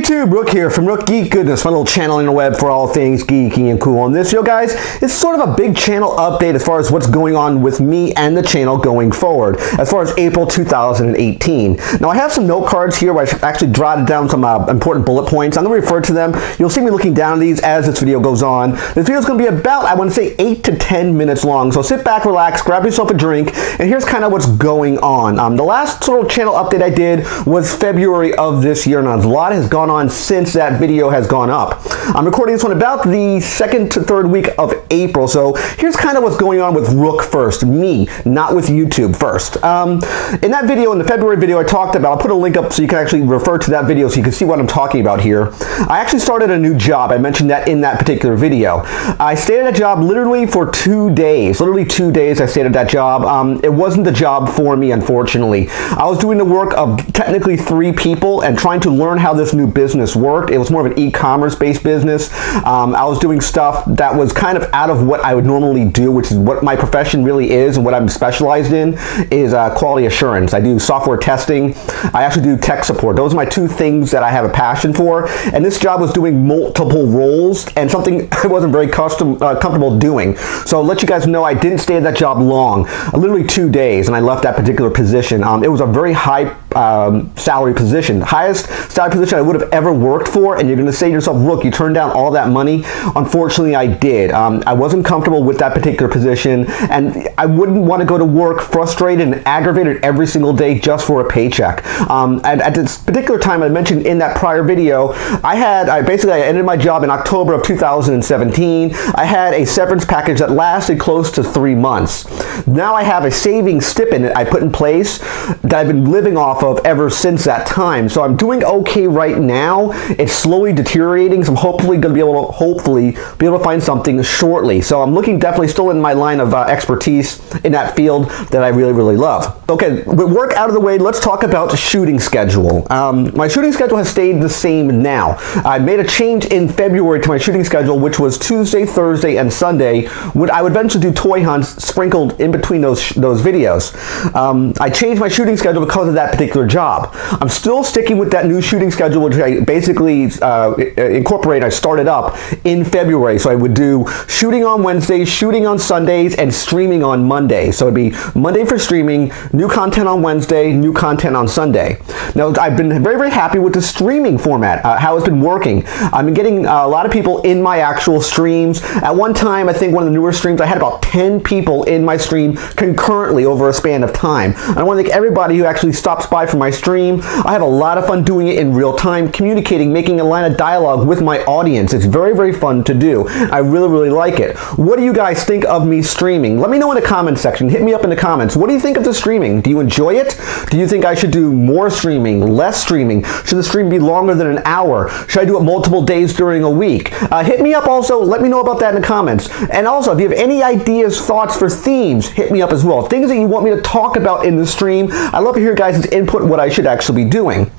YouTube, Rook here from Rook Geek Goodness, my little channel on the web for all things geeky and cool. On this video, guys, it's sort of a big channel update as far as what's going on with me and the channel going forward, as far as April 2018. Now, I have some note cards here where I actually jotted down some important bullet points. I'm going to refer to them. You'll see me looking down at these as this video goes on. This video is going to be about, I want to say, 8 to 10 minutes long. So sit back, relax, grab yourself a drink, and here's kind of what's going on. The last sort of channel update I did was February of this year. Now, a lot has gone on since that video has gone up. I'm recording this one about the 2nd to 3rd week of April, so here's kind of what's going on with Rook first, me, not with YouTube first. In that video, in the February video I talked about, I'll put a link up so you can actually refer to that video so you can see what I'm talking about here. I actually started a new job. I mentioned that in that particular video. I stayed at a job literally for 2 days. Literally 2 days I stayed at that job. It wasn't the job for me, unfortunately. I was doing the work of technically 3 people and trying to learn how this new business worked. It was more of an e-commerce based business. I was doing stuff that was kind of out of what I would normally do, which is what my profession really is and what I'm specialized in, is quality assurance. I do software testing. I actually do tech support. Those are my 2 things that I have a passion for, and this job was doing multiple roles and something I wasn't very comfortable doing. So I'll let you guys know I didn't stay at that job long, literally 2 days, and I left that particular position. It was a very high salary position, highest salary position I would have ever worked for, and you're going to say to yourself, look, you turned down all that money. Unfortunately, I did. I wasn't comfortable with that particular position, and I wouldn't want to go to work frustrated and aggravated every single day just for a paycheck. And at this particular time, I mentioned in that prior video, I ended my job in October of 2017. I had a severance package that lasted close to 3 months. Now I have a savings stipend that I put in place that I've been living off of ever since that time. So I'm doing okay right now. It's slowly deteriorating, so I'm hopefully going to be able to find something shortly. So I'm looking definitely still in my line of expertise in that field that I really, really love. Okay, with work out of the way, let's talk about the shooting schedule. My shooting schedule has stayed the same now. I made a change in February to my shooting schedule, which was Tuesday, Thursday, and Sunday, when I would eventually do toy hunts sprinkled in between those videos. I changed my shooting schedule because of that particular job. I'm still sticking with that new shooting schedule, which I basically I started up in February. So I would do shooting on Wednesdays, shooting on Sundays, and streaming on Monday. So it'd be Monday for streaming, new content on Wednesday, new content on Sunday. Now, I've been very, very happy with the streaming format, how it's been working. I've been getting a lot of people in my actual streams. At one time, I think one of the newer streams, I had about 10 people in my stream concurrently over a span of time. I want to thank everybody who actually stops by for my stream. I have a lot of fun doing it in real time, communicating, making a line of dialogue with my audience. It's very, very fun to do. I really, really like it. What do you guys think of me streaming? Let me know in the comments section. Hit me up in the comments. What do you think of the streaming? Do you enjoy it? Do you think I should do more streaming, less streaming? Should the stream be longer than an hour? Should I do it multiple days during a week? Hit me up also. Let me know about that in the comments. And also, if you have any ideas, thoughts for themes, hit me up as well. Things that you want me to talk about in the stream. I love to hear guys' input, what I should actually be doing.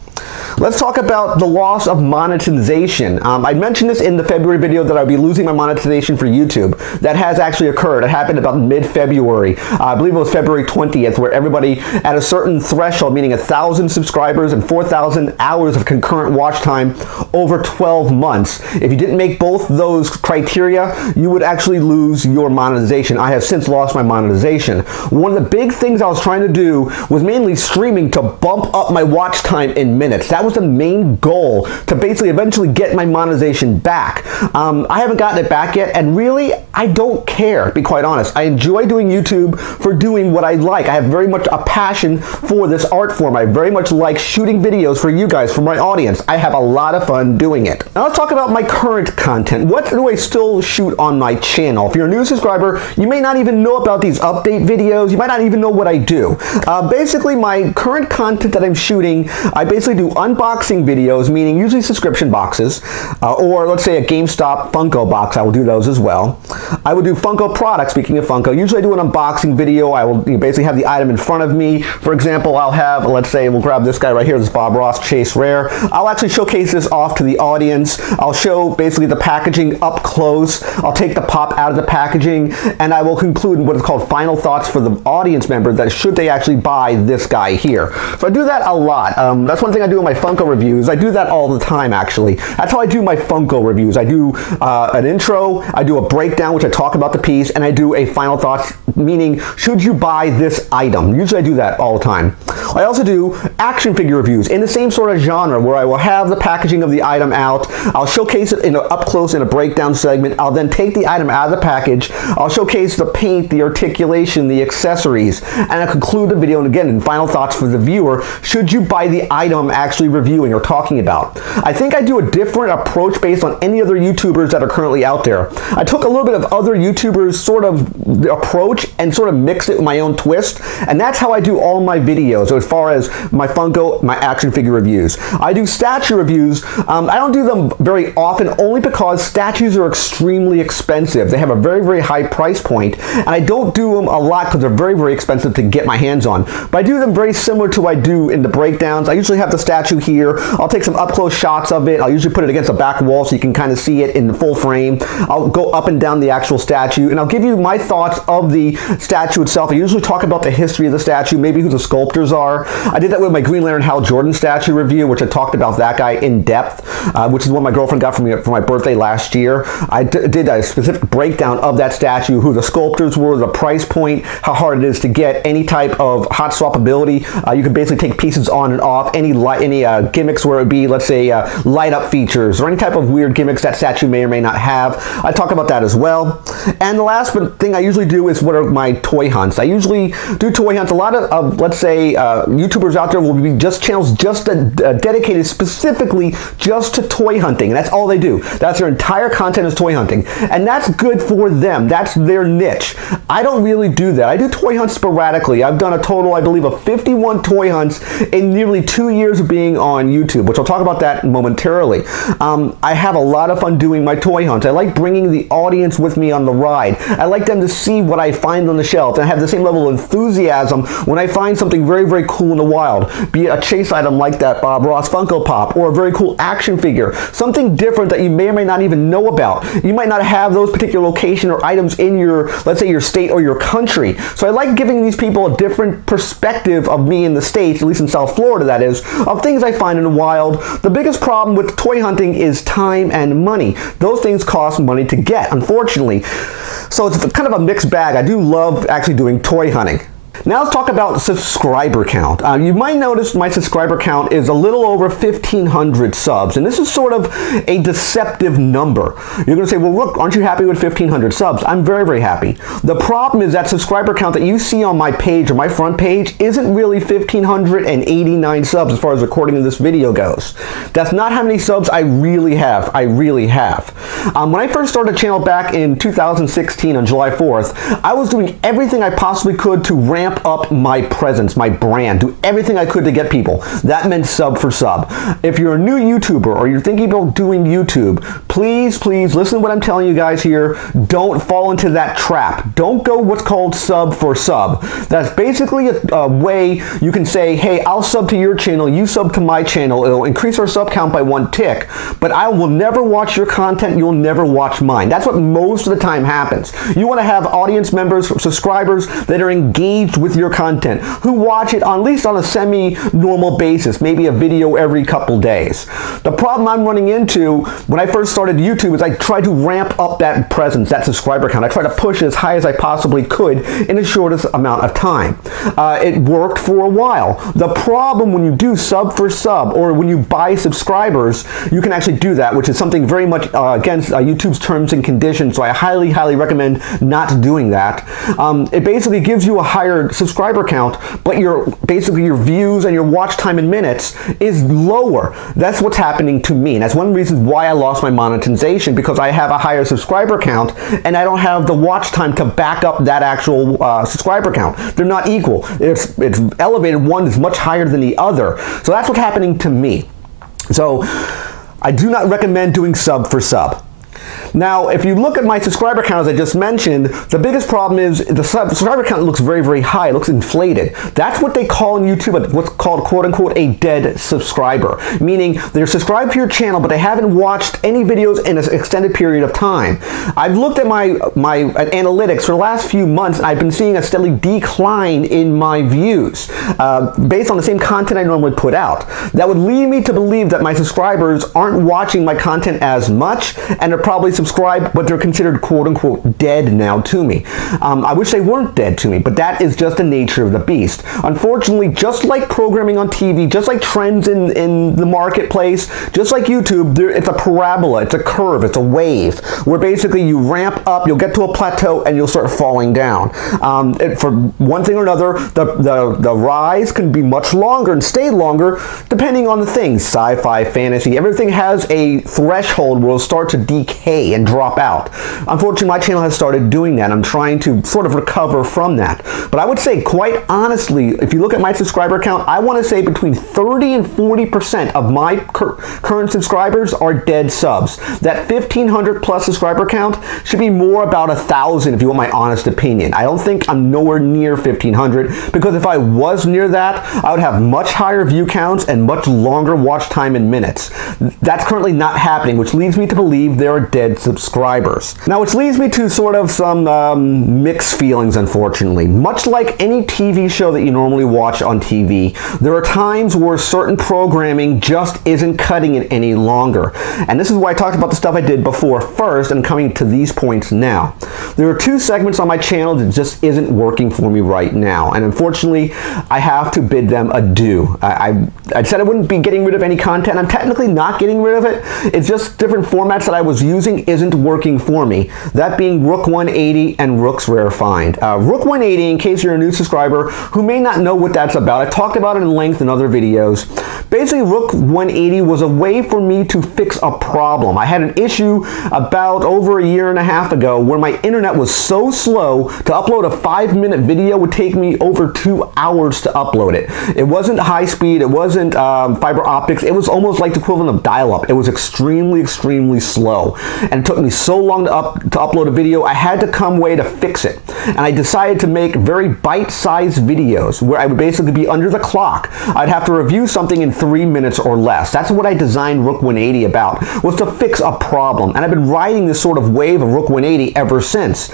Let's talk about the loss of monetization. I mentioned this in the February video that I'd be losing my monetization for YouTube. That has actually occurred. It happened about mid-February. I believe it was February 20th, where everybody at a certain threshold, meaning 1,000 subscribers and 4,000 hours of concurrent watch time over 12 months. If you didn't make both those criteria, you would actually lose your monetization. I have since lost my monetization. One of the big things I was trying to do was mainly streaming to bump up my watch time in minutes. That was the main goal, to basically eventually get my monetization back. I haven't gotten it back yet, and really, I don't care, to be quite honest. I enjoy doing YouTube for doing what I like. I have very much a passion for this art form. I very much like shooting videos for you guys, for my audience. I have a lot of fun doing it. Now let's talk about my current content. What do I still shoot on my channel? If you're a new subscriber, you may not even know about these update videos. You might not even know what I do. Basically, my current content that I'm shooting, I basically do unboxing videos, meaning usually subscription boxes, or let's say a GameStop Funko box. I will do those as well. I will do Funko products. Speaking of Funko, usually I do an unboxing video. I will basically have the item in front of me. For example, I'll have, let's say, we'll grab this guy right here, this Bob Ross Chase Rare. I'll actually showcase this off to the audience. I'll show basically the packaging up close. I'll take the pop out of the packaging, and I will conclude what is called final thoughts for the audience member, that should they actually buy this guy here. So I do that a lot. That's one thing I do on my Funko reviews, I do that all the time actually. That's how I do my Funko reviews. I do an intro, I do a breakdown which I talk about the piece, and I do a final thoughts, meaning should you buy this item. Usually I do that all the time. I also do action figure reviews in the same sort of genre where I will have the packaging of the item out. I'll showcase it in up close in a breakdown segment. I'll then take the item out of the package. I'll showcase the paint, the articulation, the accessories, and I'll conclude the video, and again, in final thoughts for the viewer, should you buy the item I'm actually reviewing or talking about. I think I do a different approach based on any other YouTubers that are currently out there. I took a little bit of other YouTubers sort of approach and sort of mixed it with my own twist, and that's how I do all my videos as far as my Funko, my action figure reviews. I do statue reviews. I don't do them very often only because statues are extremely expensive. They have a very, very high price point, and I don't do them a lot because they're very, very expensive to get my hands on. But I do them very similar to what I do in the breakdowns. I usually have the statue here. I'll take some up-close shots of it. I'll usually put it against a back wall so you can kind of see it in the full frame. I'll go up and down the actual statue, and I'll give you my thoughts of the statue itself. I usually talk about the history of the statue, maybe who the sculptors are. I did that with my Green Lantern Hal Jordan statue review, which I talked about that guy in depth, which is one my girlfriend got for me for my birthday last year. I did a specific breakdown of that statue, who the sculptors were, the price point, how hard it is to get, any type of hot swap ability. You can basically take pieces on and off, any gimmicks where it would be, let's say, light up features or any type of weird gimmicks that statue may or may not have. I talk about that as well. And the last thing I usually do is what are my toy hunts. I usually do toy hunts. A lot of let's say, YouTubers out there will be just channels just dedicated specifically just to toy hunting, and that's all they do. That's their entire content is toy hunting, and that's good for them. That's their niche. I don't really do that. I do toy hunts sporadically. I've done a total, I believe, of 51 toy hunts in nearly 2 years of being on YouTube, which I'll talk about that momentarily. I have a lot of fun doing my toy hunts. I like bringing the audience with me on the ride. I like them to see what I find on the shelf, and I have the same level of enthusiasm when I find something very, very cool in the wild, be it a chase item like that Bob Ross Funko Pop, or a very cool action figure, something different that you may or may not even know about. You might not have those particular location or items in your, let's say, your state or your country. So I like giving these people a different perspective of me in the States, at least in South Florida that is, of things I find in the wild. The biggest problem with toy hunting is time and money. Those things cost money to get, unfortunately. So it's kind of a mixed bag. I do love actually doing toy hunting. Now let's talk about subscriber count. You might notice my subscriber count is a little over 1,500 subs, and this is sort of a deceptive number. You're going to say, well, look, aren't you happy with 1,500 subs? I'm very, very happy. The problem is that subscriber count that you see on my page or my front page isn't really 1,589 subs as far as recording of this video goes. That's not how many subs I really have. I really have. When I first started the channel back in 2016 on July 4th, I was doing everything I possibly could to ramp up my presence, my brand, do everything I could to get people. That meant sub for sub. If you're a new YouTuber or you're thinking about doing YouTube, please, please listen to what I'm telling you guys here. Don't fall into that trap. Don't go what's called sub for sub. That's basically a way you can say, hey, I'll sub to your channel, you sub to my channel. It'll increase our sub count by 1 tick, but I will never watch your content. You'll never watch mine. That's what most of the time happens. You want to have audience members, subscribers that are engaged with your content, who watch it at least on a semi-normal basis, maybe a video every couple days. The problem I'm running into when I first started YouTube is I tried to ramp up that presence, that subscriber count. I tried to push it as high as I possibly could in the shortest amount of time. It worked for a while. The problem when you do sub for sub, or when you buy subscribers, you can actually do that, which is something very much against YouTube's terms and conditions, so I highly, highly recommend not doing that. It basically gives you a higher subscriber count, but basically your views and your watch time in minutes is lower. That's what's happening to me, and that's one of the reasons why I lost my monetization, because I have a higher subscriber count and I don't have the watch time to back up that actual subscriber count. They're not equal. It's elevated. One is much higher than the other. So that's what's happening to me. So I do not recommend doing sub for sub. Now, if you look at my subscriber count, as I just mentioned, the biggest problem is the subscriber count looks very, very high. It looks inflated. That's what they call on YouTube what's called, quote unquote, a dead subscriber, meaning they're subscribed to your channel, but they haven't watched any videos in an extended period of time. I've looked at my analytics for the last few months, and I've been seeing a steady decline in my views based on the same content I normally put out. That would lead me to believe that my subscribers aren't watching my content as much, and they're probably subscribed, but they're considered quote-unquote dead now to me. I wish they weren't dead to me, but that is just the nature of the beast. Unfortunately, just like programming on TV, just like trends in the marketplace, just like YouTube, it's a parabola, it's a curve, it's a wave, where basically you ramp up, you'll get to a plateau, and you'll start falling down. For one thing or another, the rise can be much longer and stay longer, depending on the things, sci-fi, fantasy, everything has a threshold where it'll start to decay and drop out. Unfortunately, my channel has started doing that. I'm trying to sort of recover from that. But I would say, quite honestly, if you look at my subscriber count, I want to say between 30 and 40% of my current subscribers are dead subs. That 1,500 plus subscriber count should be more about 1,000 if you want my honest opinion. I don't think I'm nowhere near 1,500, because if I was near that, I would have much higher view counts and much longer watch time in minutes. That's currently not happening, which leads me to believe there are dead subscribers. Now, which leads me to sort of some mixed feelings, unfortunately. Much like any TV show that you normally watch on TV, there are times where certain programming just isn't cutting it any longer. And this is why I talked about the stuff I did before first and coming to these points now. There are two segments on my channel that just isn't working for me right now, and unfortunately, I have to bid them adieu. I said I wouldn't be getting rid of any content. I'm technically not getting rid of it. It's just different formats that I was using isn't working for me. That being Rook 180 and Rook's Rare Find. Rook 180, in case you're a new subscriber who may not know what that's about, I've talked about it in length in other videos. Basically, Rook 180 was a way for me to fix a problem. I had an issue about over a year and a half ago where my internet was so slow to upload a 5-minute video would take me over 2 hours to upload it. It wasn't high speed, it wasn't fiber optics, it was almost like the equivalent of dial-up. It was extremely, extremely slow. And it took me so long to upload a video, I had to come way to fix it. And I decided to make very bite-sized videos where I would basically be under the clock. I'd have to review something in 3 minutes or less. That's what I designed Rook 180 about, was to fix a problem. And I've been riding this sort of wave of Rook 180 ever since.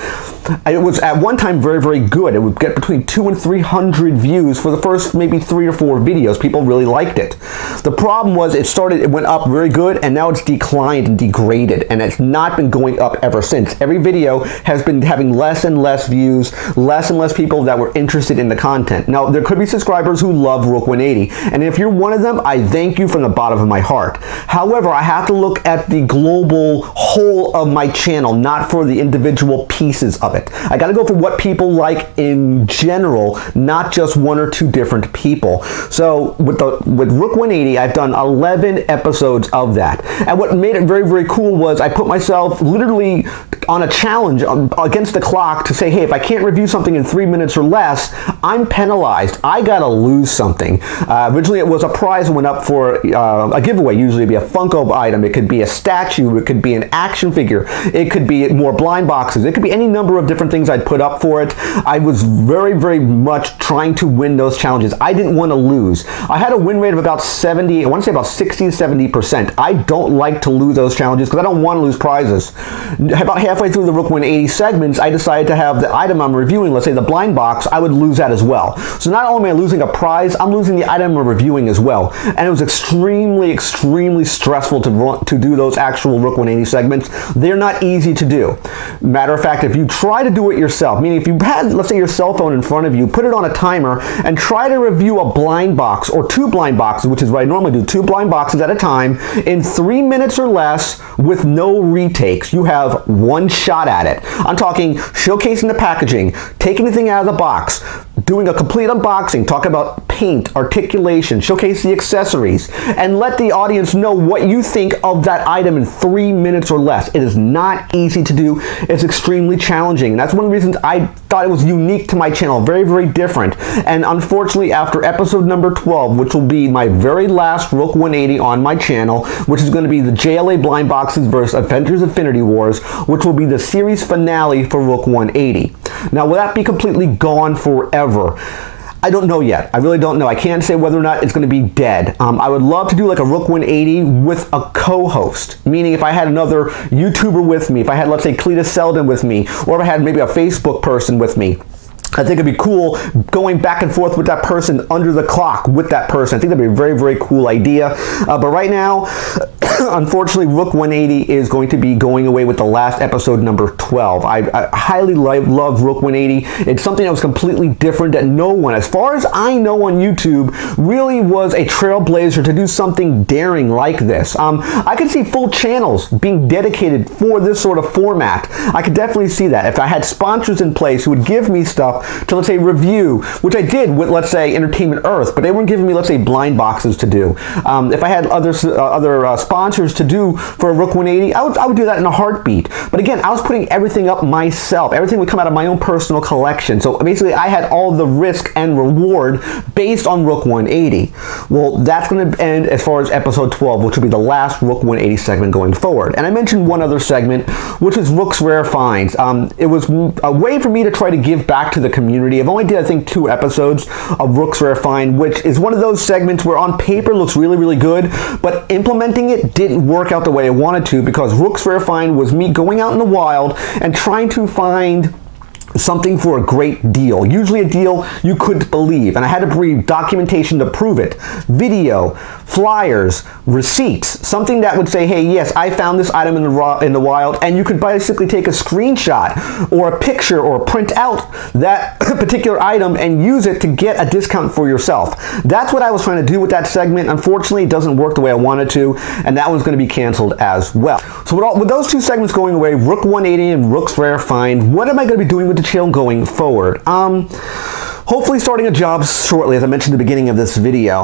It was at one time very, very good. It would get between 200 and 300 views for the first maybe 3 or 4 videos. People really liked it. The problem was it went up very good, and now it's declined and degraded, and it's not been going up ever since. Every video has been having less and less views, less and less people that were interested in the content. Now, there could be subscribers who love Rook 180, and if you're one of them, I thank you from the bottom of my heart. However, I have to look at the global whole of my channel, not for the individual pieces of it. I gotta go for what people like in general, not just 1 or 2 different people. So with Rook 180, I've done 11 episodes of that. And what made it very, very cool was I put myself literally on a challenge against the clock to say, hey, if I can't review something in 3 minutes or less, I'm penalized. I gotta lose something. Originally, it was a prize that went up for a giveaway. Usually it'd be a Funko item, it could be a statue, it could be an action figure, it could be more blind boxes, it could be any number of different things I'd put up for it. I was very, very much trying to win those challenges. I didn't want to lose. I had a win rate of about 70, I want to say about 60 to 70%. I don't like to lose those challenges because I don't want to lose prizes. About halfway through the Rook 180 segments, I decided to have the item I'm reviewing, let's say the blind box, I would lose that as well. So not only am I losing a prize, I'm losing the item I'm reviewing as well. And it was extremely, extremely stressful to do those actual Rook 180 segments. They're not easy to do. Matter of fact, if you try to do it yourself, meaning if you had, let's say, your cell phone in front of you, put it on a timer, and try to review a blind box or 2 blind boxes, which is what I normally do, 2 blind boxes at a time, in 3 minutes or less with no retakes. You have 1 shot at it. I'm talking showcasing the packaging, taking anything out of the box, doing a complete unboxing, talking about paint, articulation, showcase the accessories, and let the audience know what you think of that item in 3 minutes or less. It is not easy to do. It's extremely challenging. And that's one of the reasons I thought it was unique to my channel. Very, very different. And unfortunately, after episode number 12, which will be my very last Rook 180 on my channel, which is going to be the JLA blind boxes versus Avengers Infinity Wars, which will be the series finale for Rook 180. Now, will that be completely gone forever? I don't know yet. I really don't know. I can't say whether or not it's going to be dead. I would love to do like a Rook 180 with a co-host, meaning if I had another YouTuber with me, if I had, let's say, Cletus Selden with me, or if I had maybe a Facebook person with me. I think it'd be cool going back and forth with that person under the clock with that person. I think that'd be a very, very cool idea. But right now, unfortunately, Rook 180 is going to be going away with the last episode, number 12. I highly love Rook 180. It's something that was completely different that no one, as far as I know on YouTube, really was a trailblazer to do something daring like this. I could see full channels being dedicated for this sort of format. I could definitely see that. If I had sponsors in place who would give me stuff to, let's say, review, which I did with, let's say, Entertainment Earth, but they weren't giving me, let's say, blind boxes to do. If I had other sponsors to do for a Rook 180, I would do that in a heartbeat. But again, I was putting everything up myself. Everything would come out of my own personal collection. So basically, I had all the risk and reward based on Rook 180. Well, that's going to end as far as episode 12, which will be the last Rook 180 segment going forward. And I mentioned one other segment, which is Rook's Rare Finds. It was a way for me to try to give back to the community. I've only did, I think, 2 episodes of Rook's Rare Find, which is one of those segments where on paper looks really, really good, but implementing it didn't work out the way I wanted to, because Rook's Rare Find was me going out in the wild and trying to find something for a great deal, usually a deal you couldn't believe, and I had to bring documentation to prove it. Video, flyers, receipts, something that would say, hey, yes, I found this item in the wild, and you could basically take a screenshot or a picture or print out that particular item and use it to get a discount for yourself. That's what I was trying to do with that segment. Unfortunately, it doesn't work the way I wanted to, and that one's going to be canceled as well. So with those 2 segments going away, Rook 180 and Rook's Rare Find, what am I going to be doing with the channel going forward? Hopefully starting a job shortly, as I mentioned at the beginning of this video.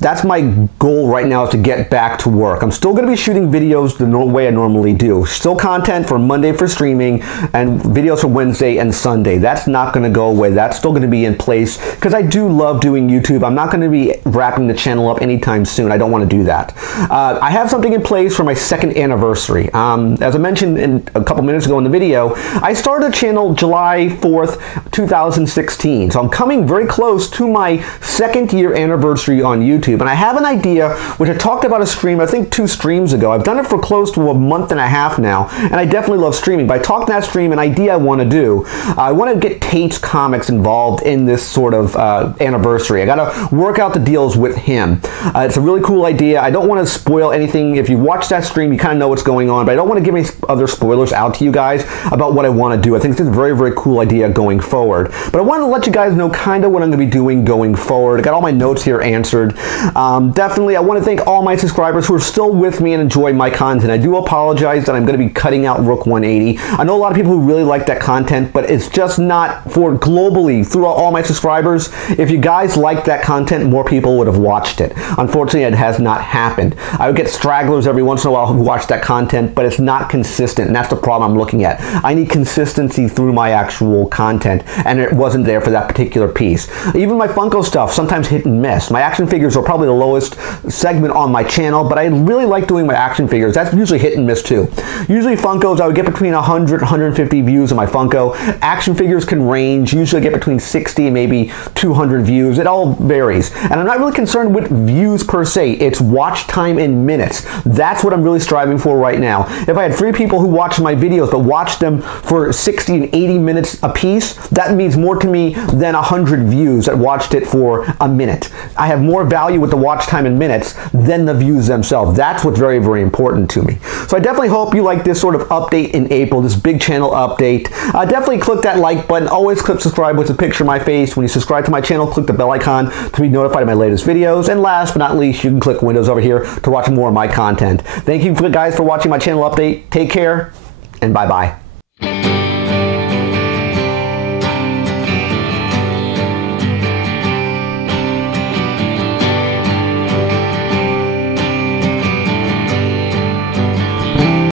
That's my goal right now, is to get back to work. I'm still going to be shooting videos the way I normally do. Still content for Monday for streaming and videos for Wednesday and Sunday. That's not going to go away. That's still going to be in place because I do love doing YouTube. I'm not going to be wrapping the channel up anytime soon. I don't want to do that. I have something in place for my 2nd anniversary. As I mentioned a couple minutes ago in the video, I started a channel July 4th, 2016. So I'm coming very close to my 2nd year anniversary on YouTube, and I have an idea which I talked about a stream, I think 2 streams ago. I've done it for close to a month and a half now, and I definitely love streaming. But I talked in that stream an idea I want to do. I want to get Tate's Comics involved in this sort of anniversary. I got to work out the deals with him. It's a really cool idea. I don't want to spoil anything. If you watch that stream, you kind of know what's going on, but I don't want to give any other spoilers out to you guys about what I want to do. I think this is a very, very cool idea going forward. But I wanted to let you guys know kind of what I'm going to be doing going forward. I got all my notes here answered. Definitely, I want to thank all my subscribers who are still with me and enjoy my content. I do apologize that I'm going to be cutting out Rook 180. I know a lot of people who really like that content, but it's just not for globally throughout all my subscribers. If you guys liked that content, more people would have watched it. Unfortunately, it has not happened. I would get stragglers every once in a while who watch that content, but it's not consistent, and that's the problem I'm looking at. I need consistency through my actual content, and it wasn't there for that particular piece. Even my Funko stuff, sometimes hit and miss. My action figures are probably the lowest segment on my channel, but I really like doing my action figures. That's usually hit and miss too. Usually Funkos, I would get between 100 and 150 views on my Funko. Action figures can range. Usually I get between 60 and maybe 200 views. It all varies. And I'm not really concerned with views per se. It's watch time in minutes. That's what I'm really striving for right now. If I had 3 people who watch my videos but watch them for 60 and 80 minutes a piece, that means more to me than 100 views that watched it for a minute. I have more value with the watch time in minutes than the views themselves. That's what's very, very important to me. So I definitely hope you like this sort of update in April, this big channel update. Definitely click that like button. Always click subscribe with a picture of my face. When you subscribe to my channel, click the bell icon to be notified of my latest videos. And last but not least, you can click Windows over here to watch more of my content. Thank you guys for watching my channel update. Take care, and bye-bye.